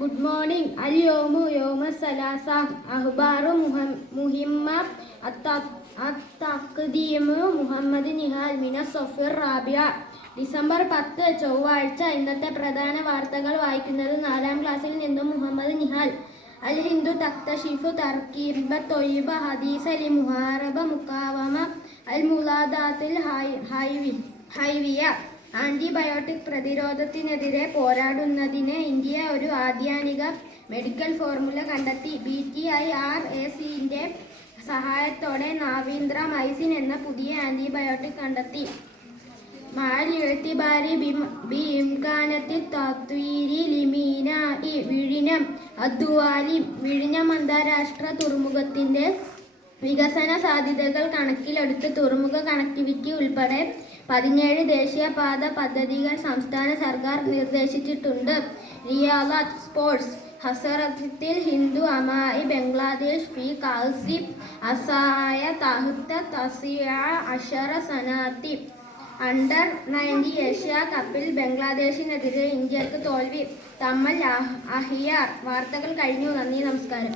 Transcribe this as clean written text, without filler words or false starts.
Good morning. Al-yawmu yawm salasa. Ahbaru muhimma at-taqdimu Muhammad Nihal Mina Sofir Rabia. December 10 ചൊവ്വാഴ്ച. ഇന്നത്തെ പ്രധാന വാർത്തകൾ വായിക്കുന്നത് 4ാം ക്ലാസ്സിൽ നിന്നും മുഹമ്മദ് നിഹാൽ. അൽ ഹിന്ദു തക്തഷിഫു തർക്കീബ തൊയ്ബ ഹദീസ ലി മുഹാറബ മുക്കാവമ അൽ മുലാദാത്തിൽ ഹൈവിയ. ആന്റിബയോട്ടിക് പ്രതിരോധത്തിനെതിരെ പോരാടുന്നതിന് ഇന്ത്യ ഒരു ആധുനിക മെഡിക്കൽ ഫോർമുല കണ്ടെത്തി. BTIRACന്റെ സഹായത്തോടെ നാവീന്ദ്രമൈസിൻ എന്ന പുതിയ ആന്റിബയോട്ടിക് കണ്ടെത്തി. വിഴിഞ്ഞം അന്താരാഷ്ട്ര തുറമുഖത്തിന്റെ വികസന സാധ്യതകൾ കണക്കിലെടുത്ത് തുറമുഖ കണക്ടിവിറ്റി ഉൾപ്പെടെ 17 ദേശീയപാത പദ്ധതികൾ സംസ്ഥാന സർക്കാർ നിർദ്ദേശിച്ചിട്ടുണ്ട്. റിയാദത്ത് സ്പോർട്സ് ഹസറത്തിൽ ഹിന്ദു അമായി ബംഗ്ലാദേശ് ഫി കാസിബ് അസായ തഹ്ത തസിയ അഷറ സനാത്തി. അണ്ടർ 19 ഏഷ്യ കപ്പിൽ ബംഗ്ലാദേശിനെതിരെ ഇന്ത്യക്ക് തോൽവി. തമ്മൽ അഹിയാർ. വാർത്തകൾ കഴിഞ്ഞു. നന്ദി, നമസ്കാരം.